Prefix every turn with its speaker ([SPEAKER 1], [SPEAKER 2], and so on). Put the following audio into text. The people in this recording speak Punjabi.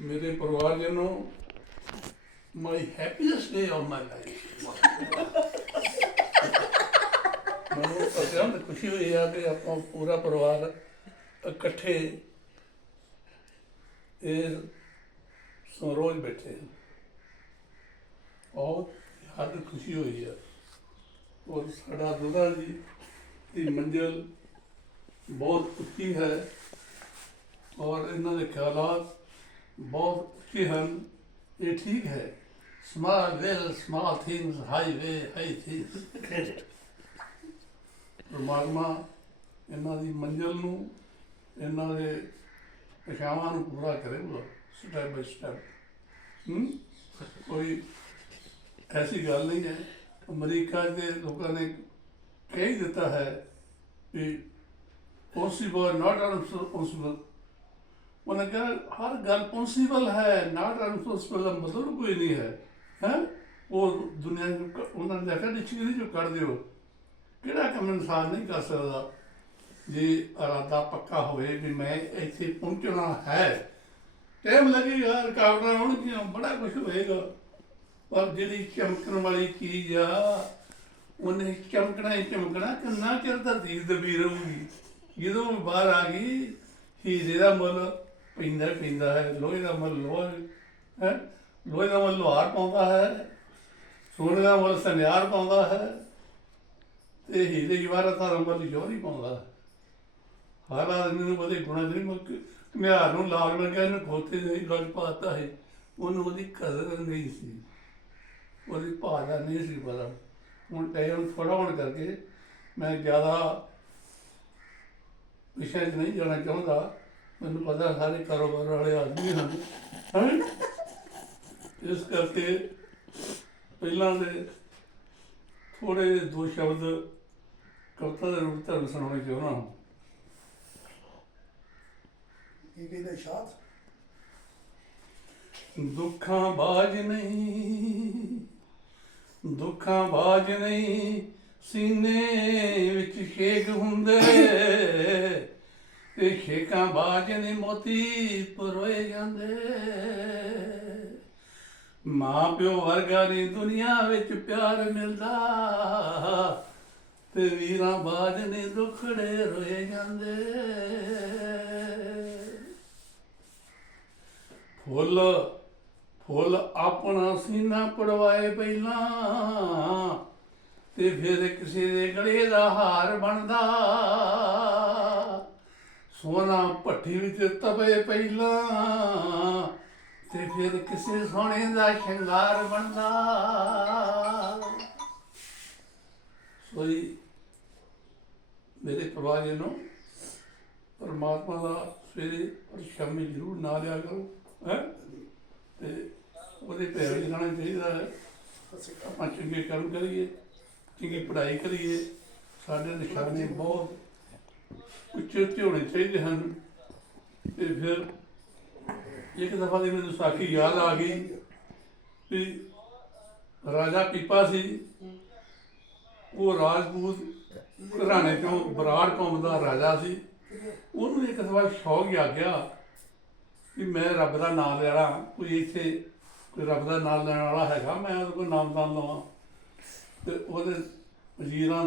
[SPEAKER 1] ਮੇਰੇ ਪਰਿਵਾਰਜਨੋ my happiest day of my life ਮੈਨੂੰ ਅਤਿਅੰਤ ਖੁਸ਼ੀ ਹੋਈ ਆ ਕਿ ਆਪਾਂ ਪੂਰਾ ਪਰਿਵਾਰ ਇਕੱਠੇ ਇਹ ਸਮਾਰੋਹ ਬੈਠੇ ਹਾਂ। ਬਹੁਤ ਹੱਦ ਖੁਸ਼ੀ ਹੋਈ ਆ। ਔਰ ਸਾਡਾ ਦੁਦਾ ਜੀ ਦੀ ਮੰਜ਼ਿਲ ਬਹੁਤ ਉੱਚੀ ਹੈ। ਔਰ ਇਹਨਾਂ ਦੇ ਖਿਆਲਾਤ ਬਹੁਤ ਉੱਚੇ ਹਨ ਇਹ ਠੀਕ ਹੈ। Small well small things, high way, high things. ਪਰਮਾਤਮਾ ਇਹਨਾਂ ਦੀ ਮੰਜ਼ਿਲ ਨੂੰ, ਇਹਨਾਂ ਦੇ ਇਸ਼ਾਵਾਂ ਨੂੰ ਪੂਰਾ ਕਰੇਗਾ ਸਟੈਪ ਬਾਈ ਸਟੈਪ ਹੂੰ ਕੋਈ ਐਸੀ ਗੱਲ ਨਹੀਂ ਹੈ। ਅਮਰੀਕਾ ਦੇ ਲੋਕਾਂ ਨੇ ਕਹਿ ਦਿੱਤਾ ਹੈ ਕਿ ਪੋਸੀਬਲ ਨਾਟ ਅਨਪੋਸੀਬਲ ਉਹਨੇ ਕਿਹਾ, ਹਰ ਗੱਲ ਪੋਸੀਬਲ ਹੈ ਨਾਟ ਅਨਪੋਸੀਬਲ ਦਾ ਮਤਲਬ ਕੋਈ ਨਹੀਂ ਹੈ ਹੈ? ਉਹ ਦੁਨੀਆ ਉਹਨਾਂ ਨੇ ਆਖਿਆ ਡਿਕਸ਼ਨਰੀ ਚੋਂ ਕੱਢ ਦਿਓ ਕਿਹੜਾ ਕੰਮ ਇਨਸਾਨ ਨਹੀਂ ਕਰ ਸਕਦਾ? ਜੇ ਇਰਾਦਾ ਪੱਕਾ ਹੋਵੇ ਵੀ ਮੈਂ ਇੱਥੇ ਪਹੁੰਚਣਾ ਹੈ ਟਾਈਮ ਲੱਗੇਗਾ, ਰੁਕਾਵਟਾਂ ਆਉਣਗੀਆਂ, ਬੜਾ ਕੁਝ ਹੋਏਗਾ। ਪਰ ਜਿਹੜੀ ਚਮਕਣ ਵਾਲੀ ਚੀਜ਼ ਆ, ਉਹਨੇ ਚਮਕਣਾ ਹੀ ਚਮਕਣਾ ਕਿੰਨਾ ਚਿਰ ਧਰਤੀ ਦਬੀ ਰਹੂਗੀ। ਜਦੋਂ ਉਹ ਬਾਹਰ ਆ ਗਈ ਹੀਰੇ ਦਾ ਮੁੱਲ ਪੀਂਦਾ ਪੀਂਦਾ ਹੈ, ਲੋਹੇ ਦਾ ਮੁੱਲ ਲੋਹੇ ਹੈ? ਲੋਹੇ ਦਾ ਮੁੱਲ ਲੋਹਾਰ ਪਾਉਂਦਾ ਹੈ, ਸੋਨੇ ਦਾ ਮੁੱਲ ਸੁਨਿਆਰ ਪਾਉਂਦਾ ਹੈ, ਤੇ ਹੀਰੇ ਜਵਾਹਰ ਦਾ ਮੁੱਲ ਜੋਹਰੀ ਪਾਉਂਦਾ ਹੈ। ਹਰ ਆਦਮੀ ਨੂੰ ਉਹਦੇ ਗੁਣਾ ਨਹੀਂ ਮੁੱਕ ਮਿਆਰ ਨੂੰ ਲਾਗ ਲੱਗਿਆ, ਇਹਨੂੰ ਖੋਤੇ ਦੇ ਗੱਲ ਪਾਤਾ ਹੈ। ਉਹਨੂੰ ਉਹਦੀ ਕਦਰ ਨਹੀਂ ਸੀ। ਉਹਦੀ ਭਾਸ਼ਾ ਨਹੀਂ ਸੀ ਪਤਾ। ਹੁਣ ਟਾਈਮ ਥੋੜਾ ਹੋਣ ਕਰਕੇ ਮੈਂ ਜ਼ਿਆਦਾ ਵਿਸ਼ੇ ਨਹੀਂ ਜਾਣਾ ਚਾਹੁੰਦਾ। ਮੈਨੂੰ ਪਤਾ ਸਾਰੇ ਕਾਰੋਬਾਰ ਵਾਲੇ ਆਦਮੀ ਹਨ? ਇਸ ਕਰਕੇ ਪਹਿਲਾਂ ਦੇ ਥੋੜੇ ਜਿਹੇ ਦੋ ਸ਼ਬਦ ਕਵਿਤਾ ਦੇ ਰੂਪ ਤੁਹਾਨੂੰ ਸੁਣਾਉਣੇ ਚਾਹੁੰਦਾ ਹਾਂ।
[SPEAKER 2] ਕੀ ਕਹਿੰਦੇ
[SPEAKER 1] ਦੁੱਖਾਂ ਬਾਜ ਨਹੀਂ ਦੁੱਖਾਂ ਬਾਜ ਨਹੀਂ ਸੀਨੇ ਵਿੱਚ ਛੇਕ ਹੁੰਦੇ। ਤੇ ਛੇਕਾਂ ਬਾਜ ਨੇ ਮੋਤੀ ਪਰੋਏ ਜਾਂਦੇ। ਮਾਂ ਪਿਓ ਵਰਗਾ ਨਹੀਂ ਦੁਨੀਆ ਵਿੱਚ ਪਿਆਰ ਮਿਲਦਾ। ਤੇ ਵੀਰਾਂ ਬਾਜ ਨੇ ਦੁਖੜੇ ਰੋਏ ਜਾਂਦੇ। ਫੁੱਲ ਫੁੱਲ ਆਪਣਾ ਸੀਨਾ ਪੜਵਾਏ ਪਹਿਲਾਂ, ਤੇ ਫਿਰ ਕਿਸੇ ਦੇ ਗਲੇ ਦਾ ਹਾਰ ਬਣਦਾ। ਸੋਨਾ ਭੱਠੀ ਵਿੱਚ ਤਵੇ ਪਹਿਲਾਂ ਤੇ ਫਿਰ ਕਿਸੇ ਸੋਨੇ ਦਾ ਸ਼ਿੰਗਾਰ ਬਣਦਾ। ਸੋਈ ਮੇਰੇ ਪਰਿਵਾਰ ਨੂੰ ਪਰਮਾਤਮਾ ਦਾ ਸਵੇਰੇ ਔਰ ਸ਼ਾਮੀ ਜ਼ਰੂਰ ਨਾ ਲਿਆ ਕਰੋ, ਹੈ? ਤੇ ਉਹਦੇ ਪੈਰ ਜਾਣਾ ਚਾਹੀਦਾ ਹੈ। ਆਪਾਂ ਚੰਗੇ ਕੰਮ ਕਰੀਏ, ਚੰਗੀ ਪੜ੍ਹਾਈ ਕਰੀਏ। ਸਾਡੇ ਨਿਸ਼ਾਨੇ ਬਹੁਤ ਉੱਚੇ ਉੱਚੇ ਹੋਣੇ ਚਾਹੀਦੇ ਹਨ ਤੇ ਫਿਰ ਇੱਕ ਦਫਾ ਦੀ ਮੈਨੂੰ ਸਾਖੀ ਯਾਦ ਆ ਗਈ ਕਿ ਰਾਜਾ ਪੀਪਾ ਸੀ ਉਹ ਰਾਜਪੂਤ ਘਰਾਣੇ ਤੋਂ ਬਰਾੜ ਕੌਮ ਦਾ ਰਾਜਾ ਸੀ ਉਹਨੂੰ ਇੱਕ ਦਫਾ ਸ਼ੌਕ ਆ ਗਿਆ ਕਿ ਮੈਂ ਰੱਬ ਦਾ ਨਾਮ ਲੈਣਾ ਕੋਈ ਇੱਥੇ ਕੋਈ ਰੱਬ ਦਾ ਨਾਮ ਲੈਣ ਵਾਲਾ ਹੈਗਾ ਮੈਂ ਉਹਦੇ ਕੋਲ ਨਾਮਦਾਨ ਲਵਾਂ ਤੇ ਉਹਦੇ ਵਜ਼ੀਰਾਂ